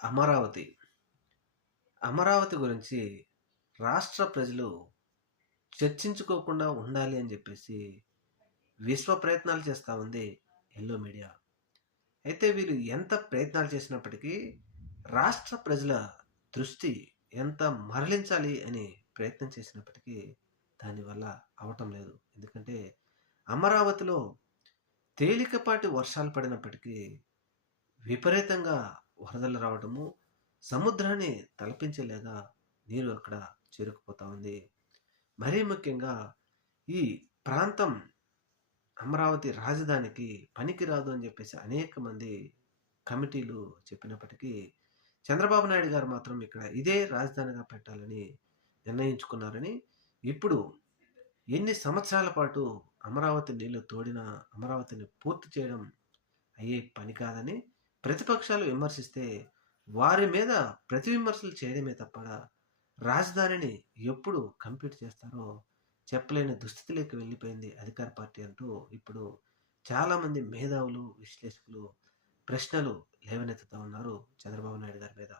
అమరావతి. అమరావతి గురించి రాష్ట్ర ప్రజలు చర్చించుకోకుండా ఉండాలి అని జెప్పేసి విశ్వ ప్రయత్నాలు చేస్తా ఉంది యెల్లో మీడియా. అయితే వీళ్ళు ఎంత ప్రయత్నాలు చేసినప్పటికీ రాష్ట్ర ప్రజల దృష్టి ఎంత మరలించాలి అని ప్రయత్నం చేసినప్పటికీ దానివల్ల అవ్వటం లేదు. ఎందుకంటే అమరావతిలో తేలికపాటి వర్షాలు పడినప్పటికీ విపరీతంగా వరదలు రావడము, సముద్రాన్ని తలపించేలాగా నీరు అక్కడ చేరుకుపోతా ఉంది. మరీ ముఖ్యంగా ఈ ప్రాంతం అమరావతి రాజధానికి పనికిరాదు అని జెప్పేసి అనేక మంది కమిటీలు చెప్పినప్పటికీ, చంద్రబాబు నాయుడు గారు మాత్రం ఇక్కడ ఇదే రాజధానిగా పెట్టాలని నిర్ణయించుకున్నారని, ఇప్పుడు ఎన్ని సంవత్సరాల పాటు అమరావతి నీళ్లు తోడినా అమరావతిని పూర్తి చేయడం అయ్యే పని కాదని ప్రతిపక్షాలు విమర్శిస్తే, వారి మీద ప్రతి విమర్శలు చేయడమే తప్ప, రాజధానిని ఎప్పుడు కంప్లీట్ చేస్తారో చెప్పలేని దుస్థితిలోకి వెళ్ళిపోయింది అధికార పార్టీ అంటూ ఇప్పుడు చాలామంది మేధావులు, విశ్లేషకులు ప్రశ్నలు లేవనెత్తుతా ఉన్నారు చంద్రబాబు నాయుడు గారి మీద.